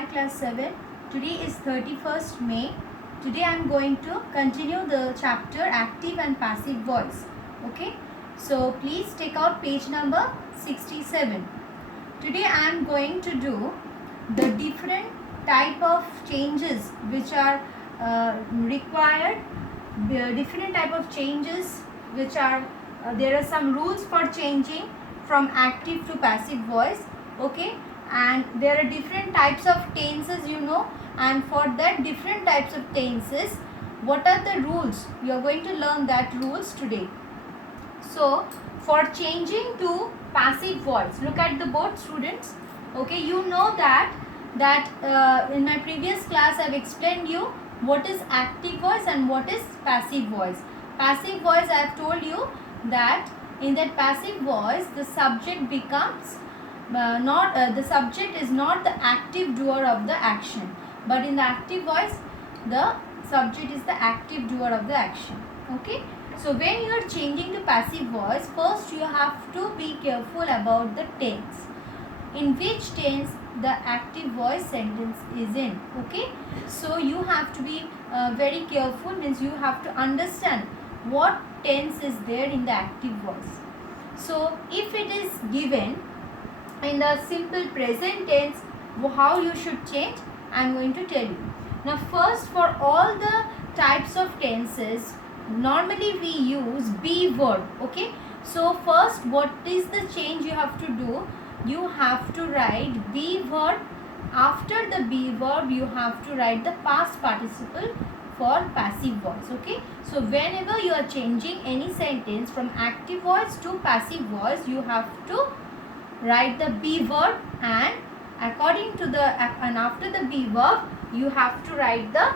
Hi class 7. Today is 31st May. Today I am going to continue the chapter active and passive voice. Okay. So please take out page number 67. Today I am going to do the different type of changes which are required. The different type of changes which are there are some rules for changing from active to passive voice. Okay. And there are different types of tenses, and for that different types of tenses, what are the rules? You are going to learn that rules today. So for changing to passive voice, look at the board, students. Okay, you know that in my previous class I have explained you what is active voice and what is passive voice. Passive voice, I have told you that in that passive voice the subject becomes the subject is not the active doer of the action, but in the active voice the subject is the active doer of the action. Okay, so when you are changing to passive voice, first you have to be careful about the tense, in which tense the active voice sentence is in. Okay, so you have to be very careful, means you have to understand what tense is there in the active voice. So if it is given in the simple present tense, how you should change, I am going to tell you. Now first, for all the types of tenses, normally we use be verb. Okay, so first what is the change you have to do? You have to write be verb. After the be verb you have to write the past participle for passive voice. Okay, so whenever you are changing any sentence from active voice to passive voice, you have to write the be verb, and according to the and after the be verb you have to write the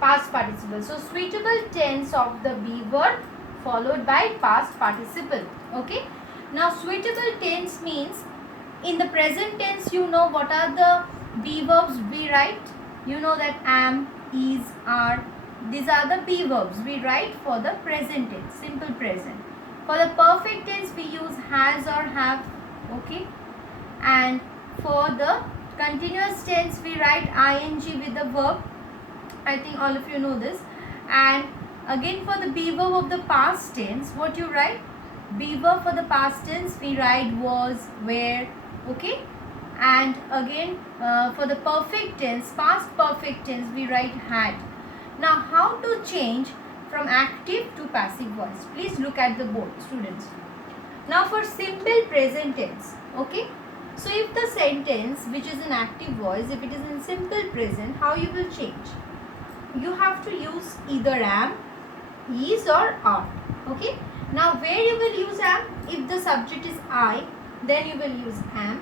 past participle. So suitable tense of the be verb followed by past participle. Okay, now suitable tense means in the present tense, you know what are the be verbs we write. You know that am, is, are, these are the be verbs we write for the present tense, simple present. For the perfect tense we use has or have. Okay, and for the continuous tense we write ing with the verb. I think all of you know this. And again for the be verb of the past tense, what you write? Be verb for the past tense we write was, were. Okay, and again for the perfect tense, past perfect tense, we write had. Now how to change from active to passive voice? Please look at the board, students. Now for simple present tense. Okay, so if the sentence which is in active voice, if it is in simple present, how you will change? You have to use either am, is or are. Okay, now where you will use am? If the subject is I, then you will use am.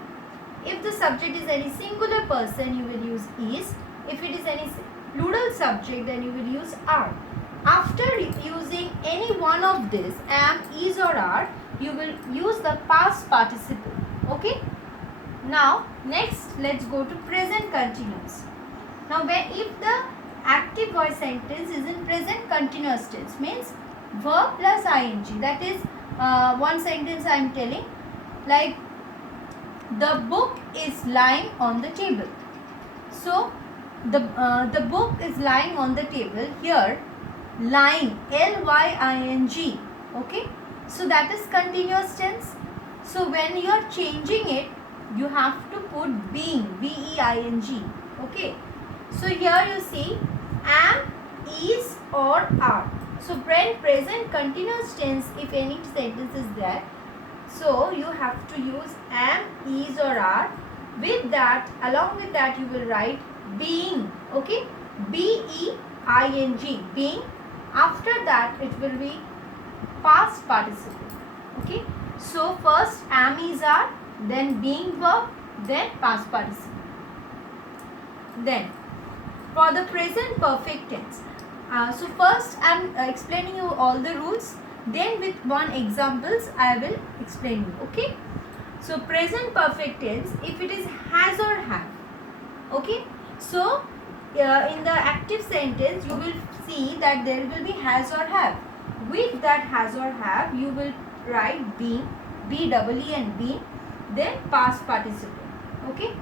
If the subject is any singular person, you will use is. If it is any plural subject, then you will use are. After using any one of this, am, is or are, you will use the past participle. Okay, now next let's go to present continuous. Now if the active voice sentence is in present continuous tense, means verb plus ing, that is one sentence I am telling, like the book is lying on the table. So the book is lying on the table. Here lying, lying. Okay, so that is continuous tense. So when you are changing it, you have to put being, being. Okay, so here you see am, is or are. So when present continuous tense, if any sentence is there, so you have to use am, is or are. With that, along with that you will write being. Okay, being, being. After that it will be past participle. Okay, so first am, is, are, then being verb, then past participle. Then for the present perfect tense, so first I am explaining you all the rules, then with one examples I will explain you. Okay, so present perfect tense, if it is has or have. Okay, so in the active sentence you will see that there will be has or have. With that has or have you will write being, B-E-E and being, then past participle. Okay,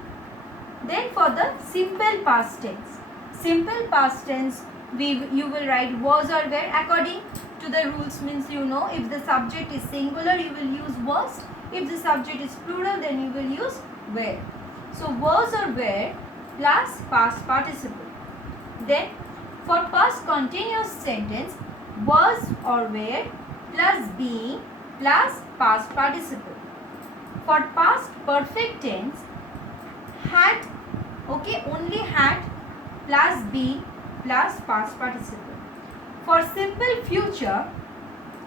Then for the simple past tense. Simple past tense, you will write was or were according to the rules. Means you know, if the subject is singular you will use was, if the subject is plural then you will use were. So was or were plus past participle. Then for past continuous sentence, was or were plus being plus past participle. For past perfect tense, had, okay, only had plus be plus past participle. For simple future,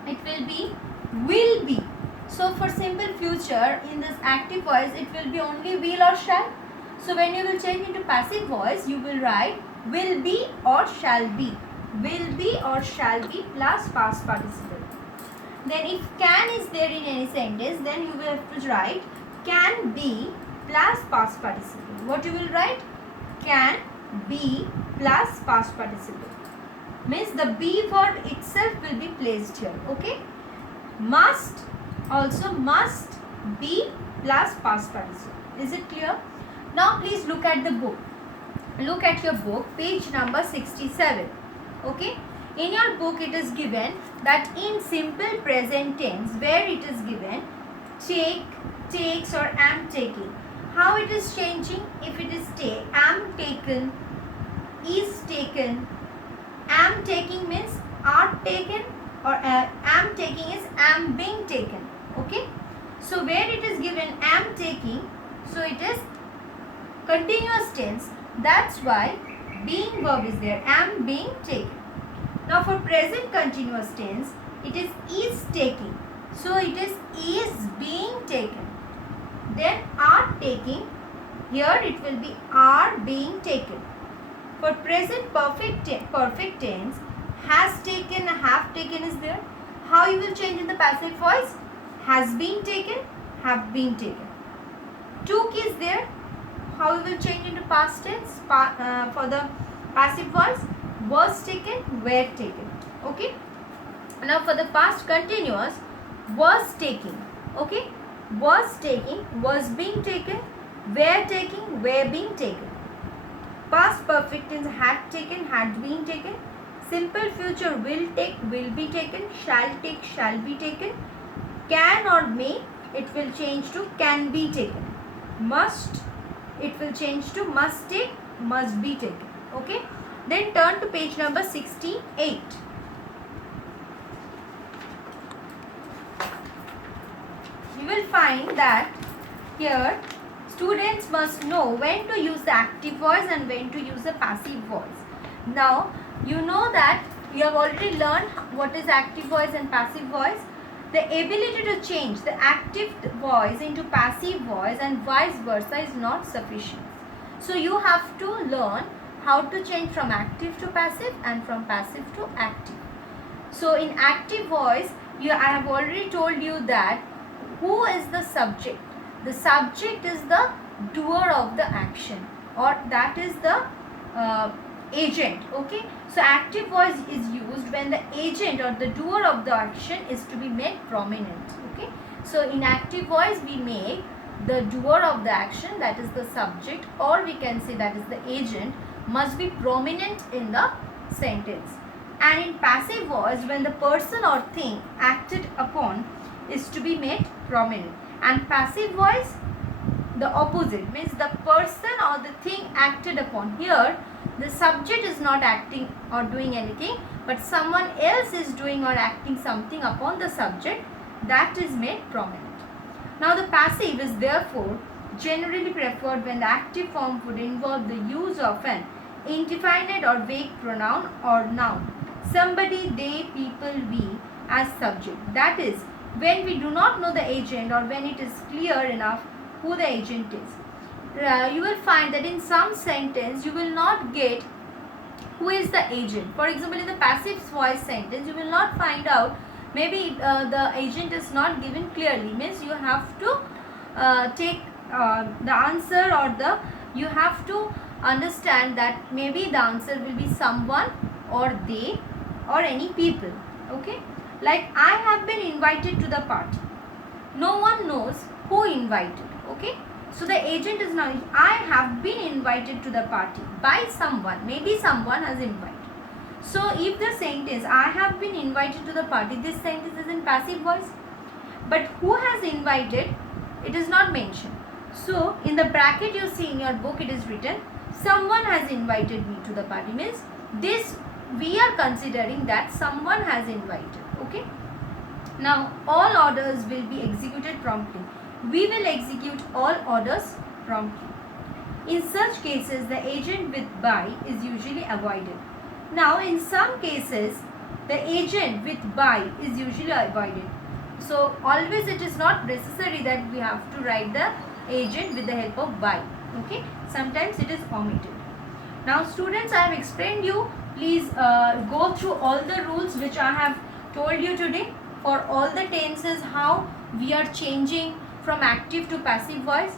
it will be will be. So for simple future, in this active voice, it will be only will or shall. So when you will change into passive voice, you will write will be or shall be. Will be or shall be plus past participle. Then if can is there in any sentence, then you will have to write can be plus past participle. What you will write? Can be plus past participle. Means the be verb itself will be placed here. Okay. Must, also must be plus past participle. Is it clear? Now please look at the book. Look at your book, page number 67. Okay. In your book it is given that in simple present tense, where it is given take, takes or am taking. How it is changing? If it is take, am taken, is taken. Am taking means are taken, or am taking is am being taken. Okay. So where it is given am taking, so it is continuous tense. That's why being verb is there. Am being taken. Now for present continuous tense, it is taking. So it is being taken. Then are taking. Here it will be are being taken. For present perfect tense, has taken, have taken is there. How you will change in the passive voice? Has been taken, have been taken. Took is there. How you will change into past tense? For the passive voice, was taken, were taken. Okay. Now for the past continuous, was taking. Okay. Was taking, was being taken, were taking, were being taken. Past perfect tense, had taken, had been taken. Simple future, will take, will be taken, shall take, shall be taken. Can or may, it will change to can be taken. Must, it will change to must take, must be taken. Okay. Then turn to page number 68. You will find that here students must know when to use the active voice and when to use the passive voice. Now you know that you have already learned what is active voice and passive voice. The ability to change the active voice into passive voice and vice versa is not sufficient. So you have to learn how to change from active to passive and from passive to active. So in active voice, I have already told you that who is the subject? The subject is the doer of the action, or that is the agent. Okay. So active voice is used when the agent or the doer of the action is to be made prominent. Okay. So in active voice we make the doer of the action, that is the subject, or we can say that is the agent, must be prominent in the sentence. And in passive voice, when the person or thing acted upon is to be made prominent. And passive voice, the opposite, means the person or the thing acted upon. Here the subject is not acting or doing anything, but someone else is doing or acting something upon the subject, that is made prominent. Now the passive is therefore generally preferred when the active form would involve the use of an indefinite or vague pronoun or noun, somebody, they, people, we, as subject. That is, when we do not know the agent or when it is clear enough who the agent is. You will find that in some sentence you will not get who is the agent. For example, in the passive voice sentence you will not find out, maybe the agent is not given clearly, means you have to take the answer, or you have to understand that maybe the answer will be someone or they or any people. Okay. Like I have been invited to the party. No one knows who invited. Okay. So the agent is now, I have been invited to the party by someone. Maybe someone has invited. So if the sentence, I have been invited to the party, this sentence is in passive voice. But who has invited, it is not mentioned. So in the bracket you see in your book, it is written, someone has invited me to the party. Means this, we are considering that someone has invited. Okay. Now all orders will be executed promptly. We will execute all orders promptly. In such cases, the agent with by is usually avoided. Now in some cases, the agent with by is usually avoided. So always it is not necessary that we have to write the agent with the help of by. Okay. Sometimes it is omitted. Now students, I have explained you. Please go through all the rules which I have told you today for all the tenses, how we are changing from active to passive voice.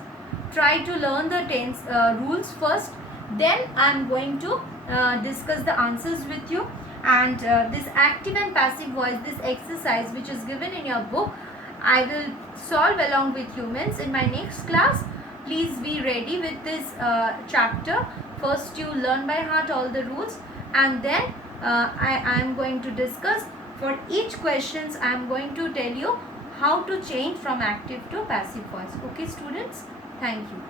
Try to learn the tense rules first. Then I am going to discuss the answers with you. And this active and passive voice, this exercise which is given in your book, I will solve along with humans in my next class. Please be ready with this chapter. First you learn by heart all the rules, and then I am going to discuss for each questions. I am going to tell you how to change from active to passive voice. Okay students, thank you.